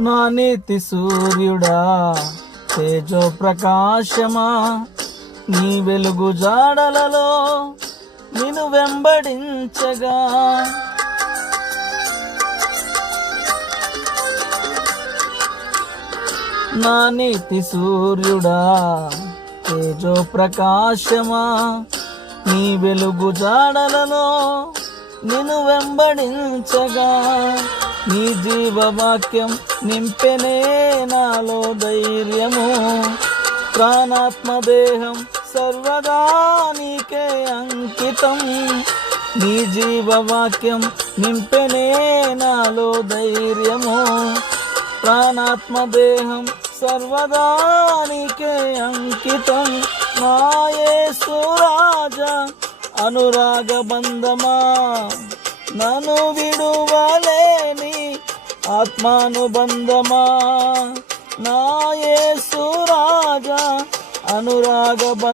నా నీతి సూర్యుడా, తేజో ప్రకాశమా, నీ వెలుగు జాడలలో నిన్ను వెంబడించగా. నా నీతి సూర్యుడా, తేజో ప్రకాశమా, నీ వెలుగు జాడలలో నిన్ను వెంబడించగా. నీ జీవవాక్యం నింపెనే నాలో ధైర్యము, ప్రాణాత్మదేహం సర్వదా నీకే అంకితం. నీ జీవవాక్యం నింపెనే నాలో ధైర్యము, ప్రాణాత్మదేహం సర్వదా నీకే అంకితం. నా యేసు రాజా అనురాగ బంధమా, నన్ను విడువలేని ఆత్మానుబంధమా. నా యేసు రాజా అనురాగ